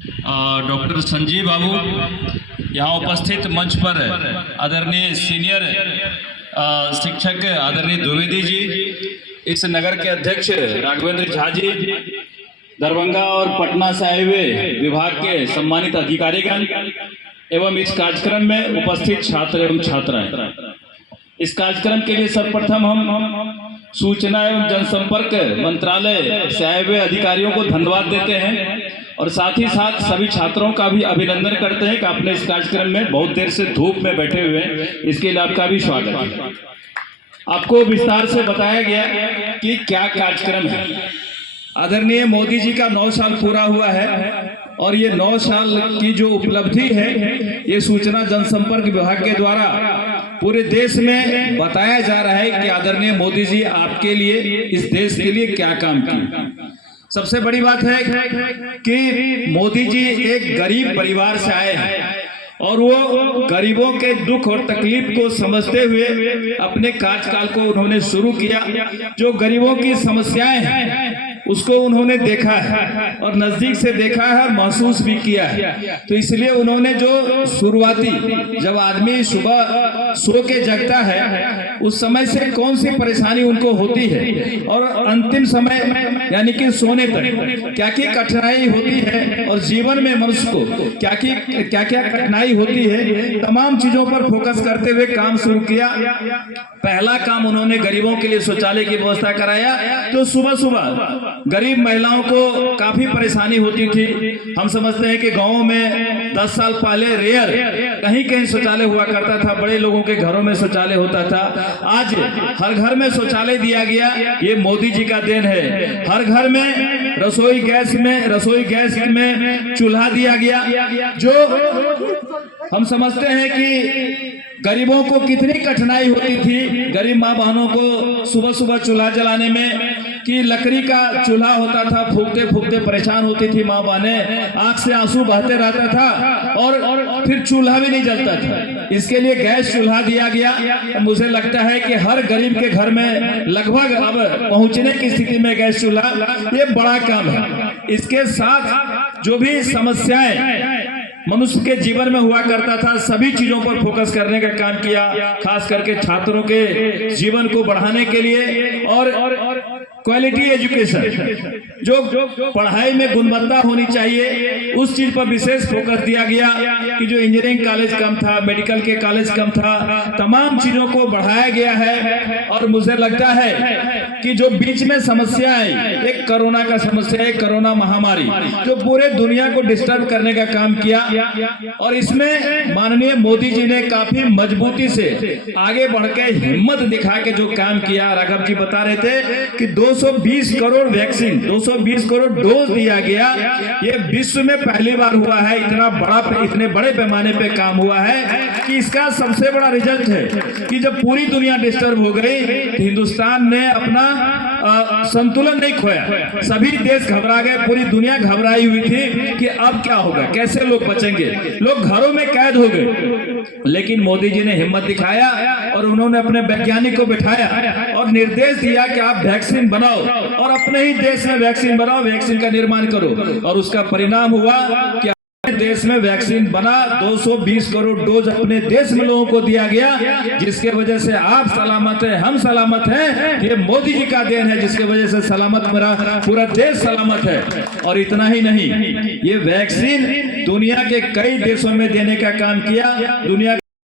Doctor Sanjeev बाबू, यहाँ उपस्थित मंच पर आदरणीय सीनियर शिक्षक आदरणीय द्विवेदी जी, इस नगर के अध्यक्ष राघवेंद्र झा जी, दरभंगा और पटना से आए हुए विभाग के सम्मानित अधिकारीगण एवं इस कार्यक्रम में उपस्थित छात्र एवं छात्राएं। इस कार्यक्रम के लिए सर्वप्रथम हम सूचना एवं जनसंपर्क मंत्रालय से आए हुए अधिकारियों को धन्यवाद देते हैं और साथ ही साथ सभी छात्रों का भी अभिनंदन करते हैं कि आपने इस कार्यक्रम में बहुत देर से धूप में बैठे हुए हैं, इसके लिए आपका भी स्वागत है। आपको विस्तार से बताया गया कि क्या कार्यक्रम है। आदरणीय मोदी जी का 9 साल पूरा हुआ है और ये 9 साल की जो उपलब्धि है, ये सूचना जनसंपर्क विभाग के द्वारा पूरे देश में बताया जा रहा है कि आदरणीय मोदी जी आपके लिए, इस देश के लिए क्या काम किए। सबसे बड़ी बात है कि मोदी जी एक गरीब परिवार से आए हैं और वो गरीबों के दुख और तकलीफ को समझते हुए अपने कार्यकाल को उन्होंने शुरू किया। जो गरीबों की समस्याएं हैं उसको उन्होंने देखा है और नजदीक से देखा है और महसूस भी किया है। तो इसलिए उन्होंने जो शुरुआती, जब आदमी सुबह सो के जगता है उस समय से कौन सी परेशानी उनको होती है और अंतिम समय यानी कि सोने तक क्या क्या कठिनाई होती है और जीवन में मनुष्य को क्या क्या कठिनाई होती है, तमाम चीजों पर फोकस करते हुए काम शुरू किया। पहला काम उन्होंने गरीबों के लिए शौचालय की व्यवस्था कराया। तो सुबह सुबह गरीब महिलाओं को काफी परेशानी होती थी। हम समझते हैं कि गाँव में 10 साल पहले रेयर कहीं कहीं शौचालय हुआ करता था, बड़े लोगों के घरों में शौचालय होता था। आज हर घर में शौचालय दिया गया, ये मोदी जी का देन है। हर घर में रसोई गैस में चूल्हा दिया गया। जो हम समझते हैं कि गरीबों को कितनी कठिनाई होती थी, गरीब माँ बहनों को सुबह सुबह चूल्हा जलाने में, कि लकड़ी का चूल्हा होता था, फूकते फूकते परेशान होती थी माँ बहनें, आंख से आंसू बहते रहता था और फिर चूल्हा भी नहीं जलता था। इसके लिए गैस चूल्हा दिया गया। मुझे लगता है कि हर गरीब के घर में लगभग अब पहुंचने की स्थिति में गैस चूल्हा, ये बड़ा काम है। इसके साथ जो भी समस्याएं मनुष्य के जीवन में हुआ करता था, सभी चीजों पर फोकस करने का काम किया, खास करके छात्रों के जीवन को बढ़ाने के लिए और क्वालिटी एजुकेशन, जो पढ़ाई में गुणवत्ता होनी चाहिए, उस चीज पर विशेष फोकस दिया गया कि जो इंजीनियरिंग कॉलेज कम था, मेडिकल के कॉलेज कम था, तमाम चीजों को बढ़ाया गया है। और मुझे लगता है कि जो बीच में समस्या आई, एक कोरोना का समस्या, एक कोरोना महामारी जो पूरे दुनिया को डिस्टर्ब करने का काम किया और इसमें माननीय मोदी जी ने काफी मजबूती से आगे बढ़ के हिम्मत दिखा के जो काम किया। राघव जी बता रहे थे कि 220 करोड़ वैक्सीन, 220 करोड़ डोज दिया गया। ये विश्व में पहली बार हुआ है, इतने बड़े पैमाने पे काम हुआ है कि इसका सबसे बड़ा रिजल्ट है कि जब पूरी दुनिया डिस्टर्ब हो गई तो हिंदुस्तान ने अपना संतुलन नहीं खोया। सभी देश घबरा गए, पूरी दुनिया घबराई हुई थी कि अब क्या होगा, कैसे लोग बचेंगे, लोग घरों में कैद हो गए। लेकिन मोदी जी ने हिम्मत दिखाया और उन्होंने अपने वैज्ञानिक को बिठाया और निर्देश दिया कि आप वैक्सीन बनाओ और अपने ही देश में वैक्सीन बनाओ, वैक्सीन का निर्माण करो। और उसका परिणाम हुआ कि देश में वैक्सीन बना, 220 करोड़ डोज अपने देश में लोगों को दिया गया, जिसके वजह से आप सलामत हैं, हम सलामत हैं। ये मोदी जी का देन है जिसके वजह से सलामत मेरा पूरा देश सलामत है। और इतना ही नहीं, ये वैक्सीन दुनिया के कई देशों में देने का काम किया। दुनिया